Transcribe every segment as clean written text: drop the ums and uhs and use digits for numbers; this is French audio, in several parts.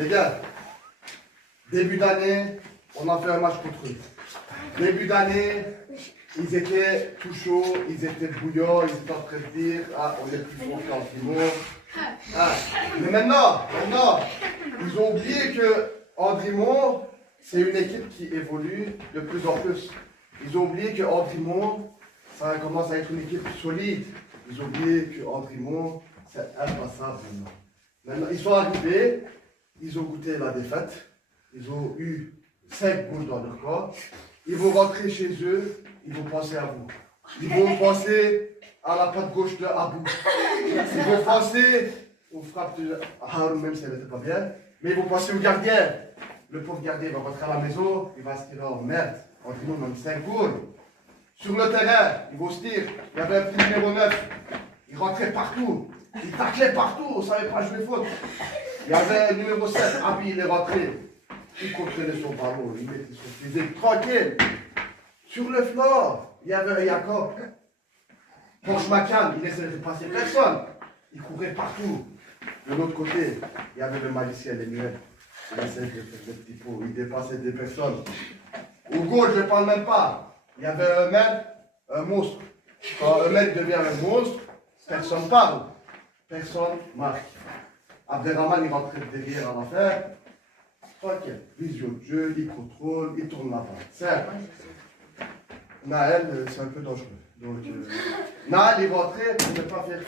Les gars, début d'année, on a fait un match contre eux. Début d'année, ils étaient tout chauds, ils étaient bouillants, ils étaient en train de dire ah, on est plus fort qu'Andrimo. Ah. Mais maintenant, ils ont oublié que Andrimo, c'est une équipe qui évolue de plus en plus. Ils ont oublié que Andrimo, ça commence à être une équipe solide. Ils ont oublié que Andrimo, c'est impassable maintenant. Maintenant, ils sont arrivés, ils ont goûté la défaite, ils ont eu 5 boules dans leur corps. Ils vont rentrer chez eux, ils vont penser à vous. Ils vont penser à la patte gauche de Abou. Ils vont penser aux frappes de Haroun, même si elle n'était pas bien. Mais ils vont penser au gardien. Le pauvre gardien va rentrer à la maison, il va se dire oh merde, Andrimo même 5 boules. Sur le terrain, ils vont se dire, il y avait un petit numéro 9, il rentrait partout, il taclait partout, on ne savait pas jouer foot. Il y avait un numéro 7, Abi, il est rentré. Il contrôlait son ballon, il mettait son physique tranquille. Sur le flanc, il y avait un Jacob. Porche Macan, il laissait passer personne. Il courait partout. De l'autre côté, il y avait le magicien Emmanuel. Il essayait de faire des petits pots, il dépassait des personnes. Au goal, je ne parle même pas. Il y avait un mec, un monstre. Quand un mec devient un monstre, personne parle. Personne marque. Abderrahman, il rentrait derrière à l'affaire. Tranquille. Vision de jeu, il contrôle, il tourne la balle. Simple. Naël, c'est un peu dangereux. Donc, Naël, il rentrait pour ne pas faire.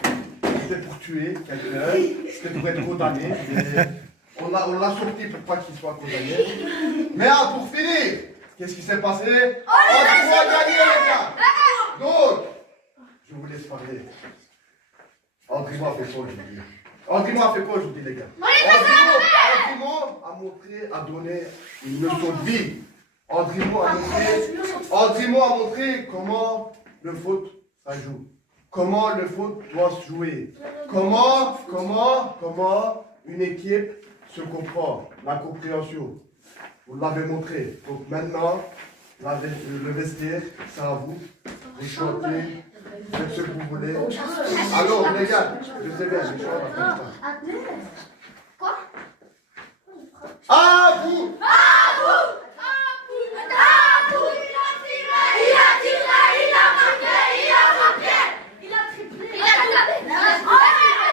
C'était pour tuer quelqu'un. C'était pour être condamné. On l'a sorti pour pas qu'il soit condamné. Mais pour finir, qu'est-ce qui s'est passé? On a gagné, les gars! Donc, je vous laisse parler. Andrimo a fait quoi aujourd'hui? Andrimo a fait quoi aujourd'hui, les gars? Andrimo a montré, a donné une leçon de vie. Andrimo a montré comment le foot, ça joue. Comment le foot doit se jouer. Comment une équipe se comprend. La compréhension. Vous l'avez montré. Donc maintenant, le vestiaire, c'est à vous. Vous chantez, faites ce que vous voulez. Alors, les gars, je sais bien, je chante. Quoi? À vous!